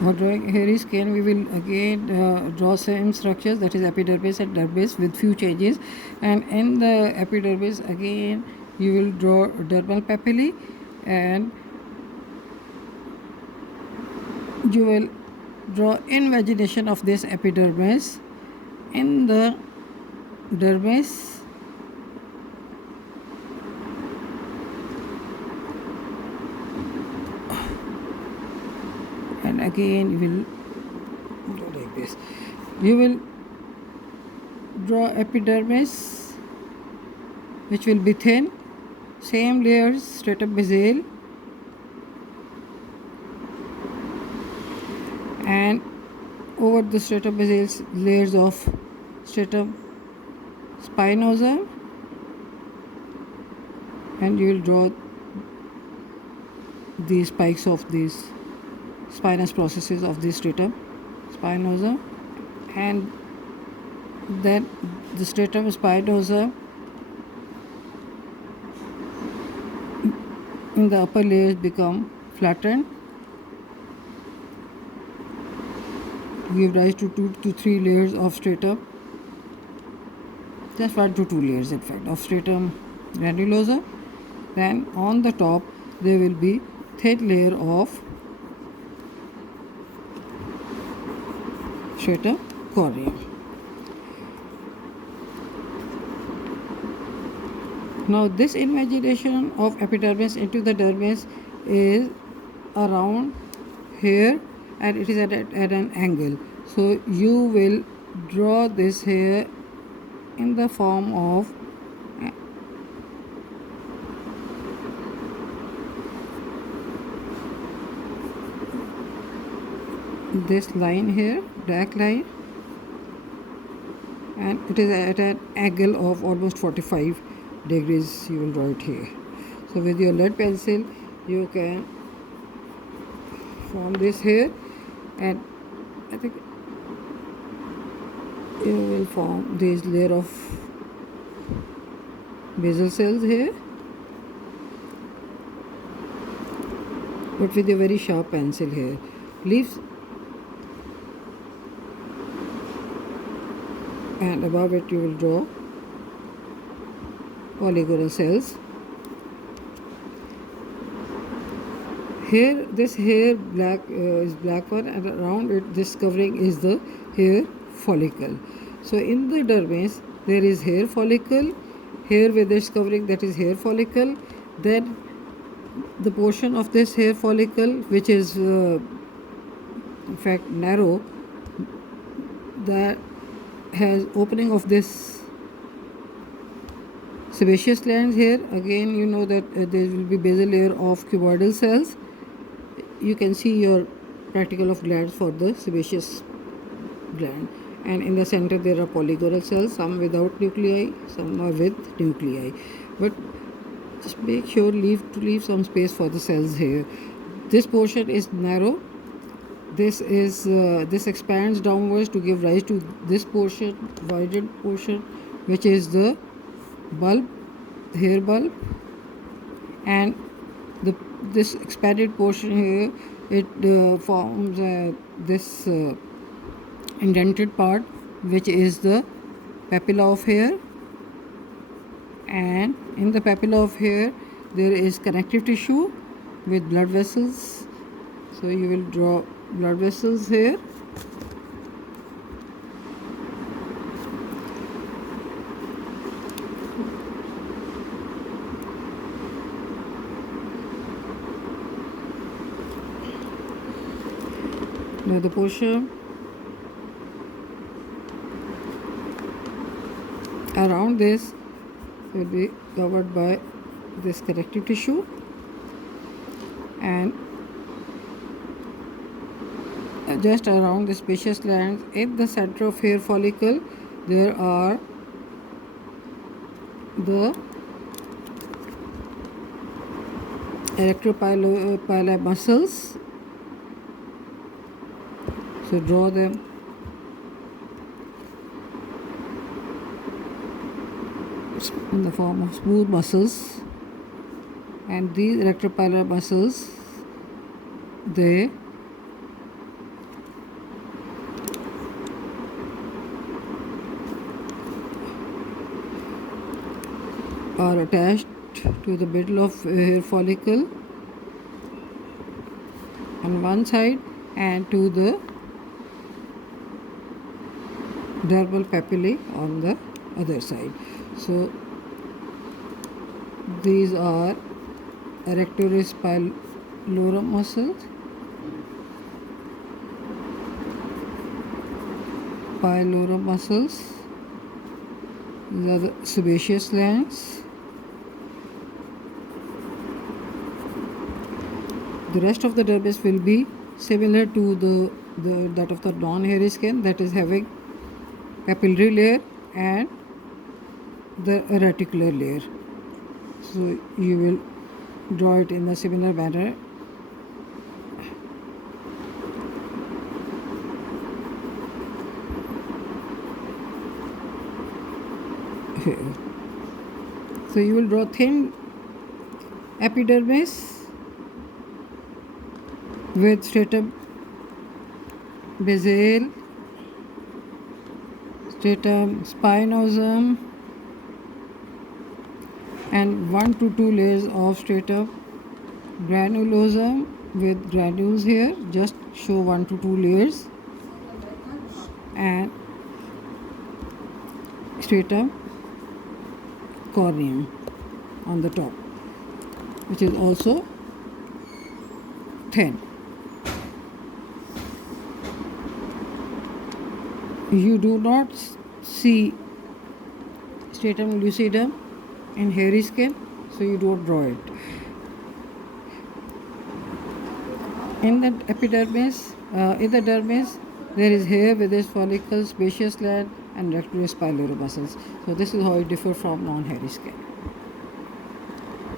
For drawing hairy skin, we will again draw same structures, that is epidermis and dermis, with few changes. And in the epidermis, again you will draw dermal papillae, and you will draw invagination of this epidermis in the dermis, and again you will do like this. You will draw epidermis which will be thin, same layers, stratum basale, and over the stratum basale layers of stratum spinosum, and you will draw these spikes of these spinous processes of the stratum spinosum, and then the stratum spinosum in the upper layers become flattened, give rise to 2 to 3 layers of stratum, just 1 to 2 layers in fact, of stratum granulosa. Then on the top there will be thin layer of stratum corneum. Now this invagination of epidermis into the dermis is around here, and it is at an angle. So you will draw this here in the form of this line here, black line, and it is at an angle of almost 45 degrees. You will draw it here. So with your lead pencil you can form this here, and I think you will form this layer of basal cells here, but with a very sharp pencil here. Leaves, and above it you will draw polygonal cells. Here this hair black is black one, and around it this covering is the hair follicle. So in the dermis there is hair follicle, here with this covering, that is hair follicle. Then the portion of this hair follicle which is in fact narrow, that has opening of this sebaceous glands here. Again you know that there will be basal layer of cuboidal cells. You can see your practical of glands for the sebaceous gland, and in the center there are polygonal cells, some without nuclei, some are with nuclei, but just make sure to leave some space for the cells here. This portion is narrow. This is this expands downwards to give rise to this portion, widened portion, which is the bulb, hair bulb, and this expanded portion here, it forms this indented part, which is the papilla of hair, and in the papilla of hair there is connective tissue with blood vessels. So you will draw blood vessels here. Now the portion around this will be covered by this connective tissue, and just around the sebaceous glands in the center of hair follicle there are the erectopili muscles. So draw them in the form of smooth muscles, and these erectopili muscles, they are attached to the middle of hair follicle on one side and to the dermal papillae on the other side. So these are erectoris pilorum muscles, these are the sebaceous glands. The rest of the dermis will be similar to that of the non-hairy skin, that is having papillary layer and the reticular layer. So you will draw it in a similar manner. Here. So you will draw thin epidermis with stratum basale, stratum spinosum, and 1 to 2 layers of stratum granulosum with granules here. Just show 1 to 2 layers, and stratum corneum on the top, which is also thin. You do not see stratum lucidum in hairy skin, so you don't draw it. In the epidermis, in the dermis, there is hair with its follicles, sebaceous gland, and erectoris pilorum muscles. So this is how it differs from non-hairy skin.